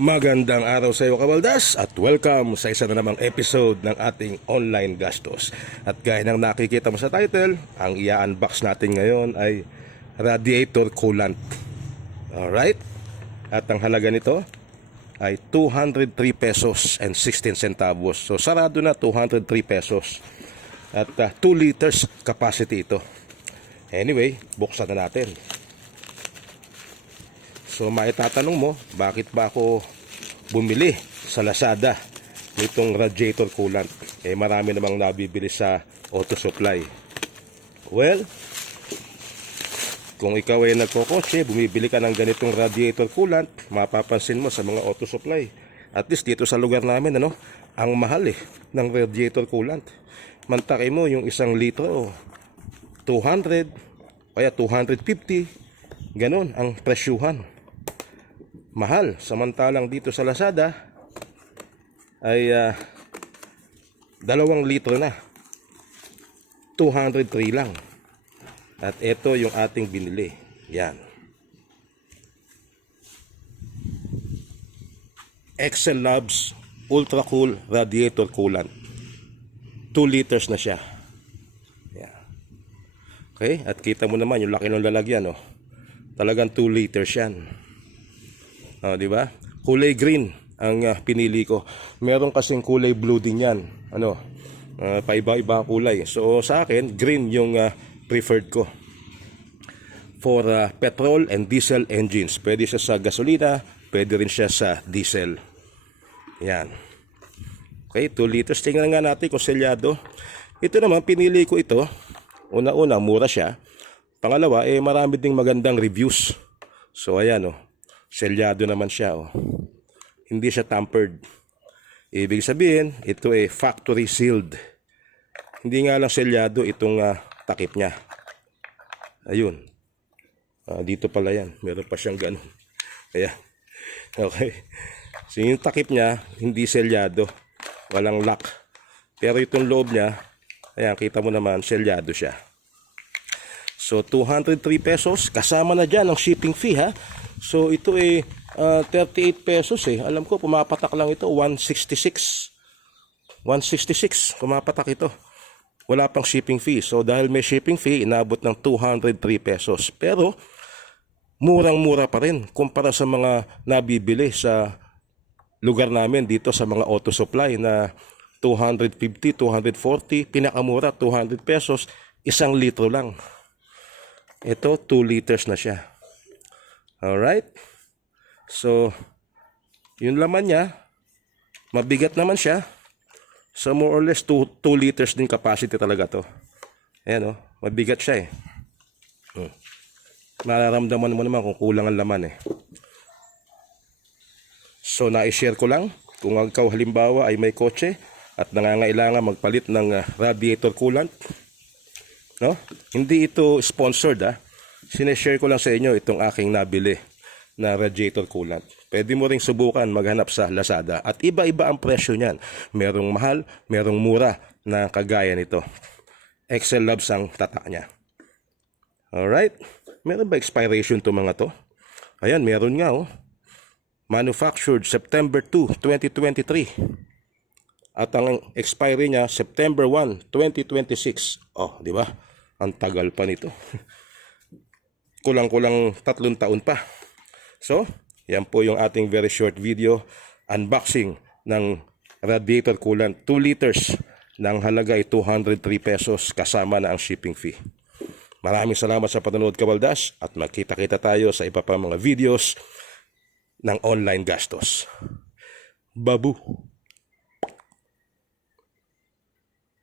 Magandang araw sa iyo, Kabaldas, at welcome sa isa na namang episode ng ating online gastos. At gaya ng nakikita mo sa title, ang i-unbox natin ngayon ay radiator coolant. Alright? At ang halaga nito ay 203 pesos and 16 centavos. So sarado na, 203 pesos. At 2 liters capacity ito. Anyway, buksan na natin. So maitatanong mo, bakit ba ako bumili sa Lazada nitong radiator coolant? Marami namang nabibili sa auto supply. Well, kung ikaw ay nagkokotse, bumibili ka ng ganitong radiator coolant, mapapansin mo sa mga auto supply. At least dito sa lugar namin, ang mahal ng radiator coolant. Mantaki mo yung 1 litro, 200, kaya 250, ganun ang presyuhan. Mahal. Samantalang dito sa Lazada ay 2 litro na, 203 lang. At ito yung ating binili. Yan, Excel Labs Ultra Cool Radiator Coolant. 2 liters na siya. Yan. Okay, at kita mo naman yung laki ng lalagyan, talagang 2 liters yan. Di ba? Kulay green ang pinili ko. Meron kasing kulay blue din yan. Paiba-iba kulay. So sa akin, green yung preferred ko. For petrol and diesel engines. Pwede siya sa gasolina, pwede rin siya sa diesel. Yan. Okay, 2 liters. Tingnan nga natin kung selyado. Ito naman, pinili ko ito. Una-una, mura siya. Pangalawa, marami ding magandang reviews. So ayan, selyado naman siya, Hindi siya tampered. Ibig sabihin, ito ay factory sealed. Hindi nga lang selyado itong takip niya. Ayun. Dito pala yan. Meron pa siyang ganun. Ayan. Okay. So yung takip niya, hindi selyado. Walang lock. Pero itong loob niya, ayan, kita mo naman, selyado siya. So 203 pesos. Kasama na dyan ang shipping fee, ha? So ito 38 pesos Alam ko pumapatak lang ito 166. 166 pumapatak ito. Wala pang shipping fee. So dahil may shipping fee, inabot ng 203 pesos. Pero murang-mura pa rin kumpara sa mga nabibili sa lugar namin dito sa mga auto supply na 250, 240, pinakamura 200 pesos, 1 litro lang. Ito 2 liters na siya. Alright. So, yung laman niya, mabigat naman siya. So, more or less 2 liters din capacity talaga to. Ayan, mabigat siya Mararamdaman mo naman kung kulang ang laman So, na-share ko lang. Kung ikaw halimbawa ay may kotse at nangangailangan magpalit ng radiator coolant, Hindi ito sponsored, Sineshare ko lang sa inyo itong aking nabili na radiator coolant. Pwede mo ring subukan maghanap sa Lazada. At iba-iba ang presyo niyan. Merong mahal, merong mura na kagaya nito. Excel Labs ang tatak niya. Alright. Meron ba expiration to mga to? Ayan, meron nga Manufactured September 2, 2023. At ang expiry niya September 1, 2026. Di ba? Ang tagal pa nito. Kulang-kulang 3 taon pa. So, yan po yung ating very short video unboxing ng radiator coolant 2 liters ng halaga ay 203 pesos kasama na ang shipping fee. Maraming salamat sa panonood, Kabaldas, at magkita-kita tayo sa iba pa mga videos ng online gastos. Babu!